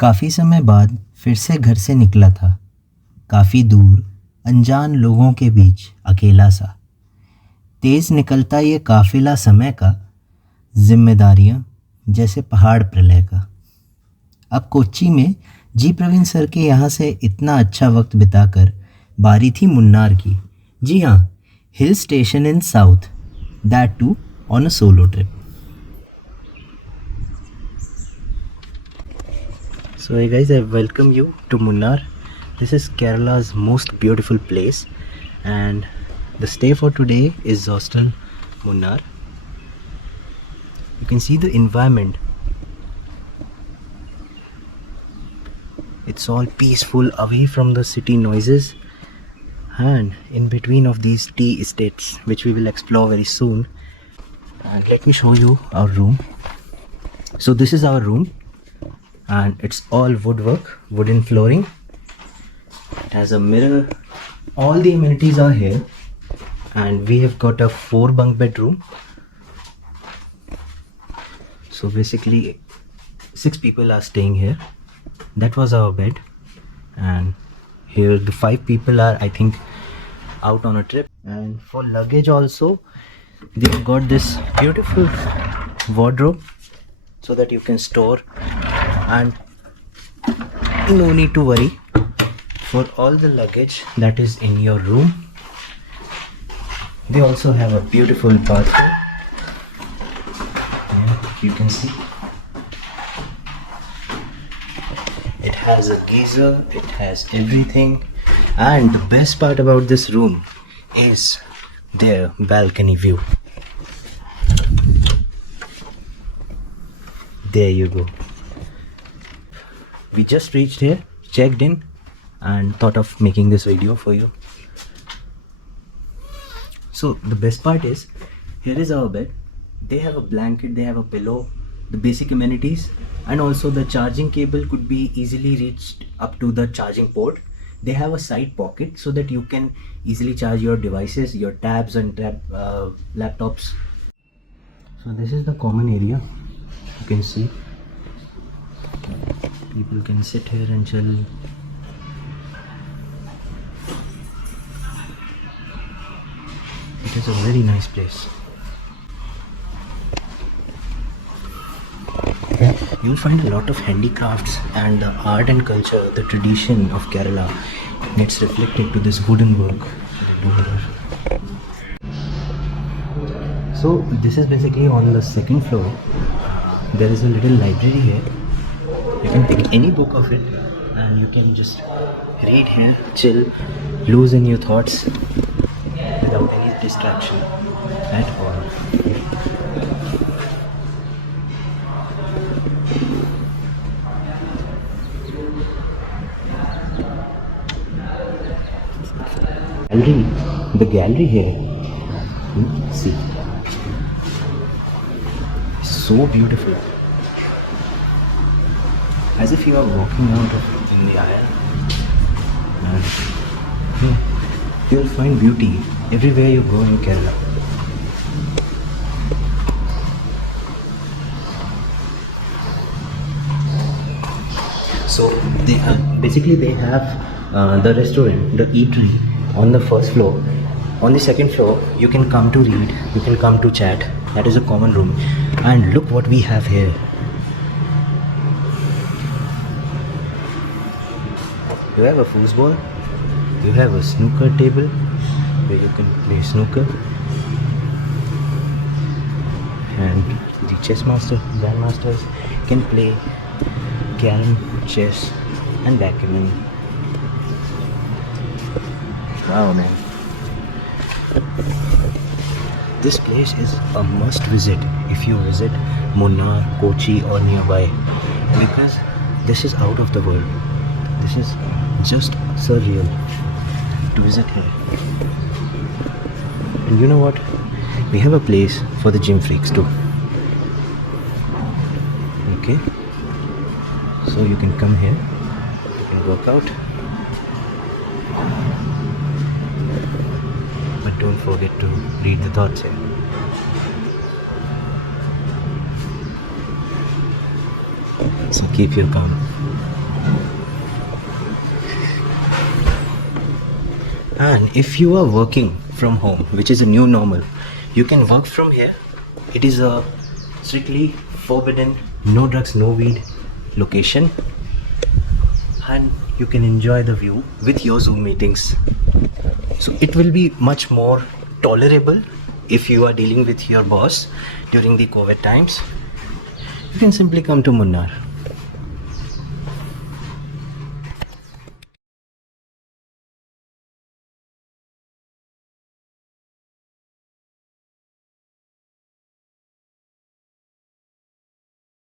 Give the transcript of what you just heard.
काफ़ी समय बाद फिर से घर से निकला था, काफ़ी दूर अनजान लोगों के बीच अकेला सा। तेज़ निकलता ये काफ़िला समय का, जिम्मेदारियां जैसे पहाड़ प्रलय का। अब कोच्चि में जी प्रवीण सर के यहाँ से इतना अच्छा वक्त बिताकर बारी थी मुन्नार की। जी हाँ, hill station in south, that too on a solo trip. So hey guys, I welcome you to Munnar. This is Kerala's most beautiful place, and the stay for today is Hostel Munnar. You can see the environment. It's all peaceful, away from the city noises, and in between of these tea estates, which we will explore very soon. And let me show you our room. So this is our room, and it's all woodwork, wooden flooring. It has a mirror. All the amenities are here, and we have got a 4 bunk bedroom. So basically 6 people are staying here. That was our bed, and here the 5 people are, I think, out on a trip. And for luggage also, they've got this beautiful wardrobe so that you can store, and no need to worry for all the luggage that is in your room. They also have a beautiful bathroom. Yeah, you can see it has a geyser, it has everything, and the best part about this room is their balcony view. There you go. We just reached here, checked in, and thought of making this video for you. So the best part is, here is our bed. They have a blanket, they have a pillow, the basic amenities, and also the charging cable could be easily reached up to the charging port. They have a side pocket so that you can easily charge your devices, your tabs and laptops. So this is the common area. You can see people can sit here and chill. It is a very nice place. You'll find a lot of handicrafts, and the art and culture, the tradition of Kerala gets reflected to this wooden work they do here. So this is basically on the second floor. There is a little library here. You can pick any book of it and you can just read here, chill, loosen your thoughts without any distraction at all. The gallery here, see, is so beautiful, as if you are walking out of in the aisle, and you'll find beauty everywhere you go in Kerala. So they have the restaurant, the eatery on the first floor. On the second floor, you can come to read, you can come to chat. That is a common room. And look what we have here. You have a foosball, you have a snooker table where you can play snooker, and the chess master, grandmasters can play carom, chess and backgammon. Wow, man. This place is a must visit if you visit Munnar, Kochi or nearby, because this is out of the world. This is just surreal to visit here. And you know what? We have a place for the gym freaks too. Okay? So you can come here, you can work out. But don't forget to read the thoughts here. So keep your calm. And if you are working from home, which is a new normal, you can work from here. It is a strictly forbidden, no drugs, no weed location, and you can enjoy the view with your Zoom meetings. So it will be much more tolerable if you are dealing with your boss during the COVID times. You can simply come to Munnar.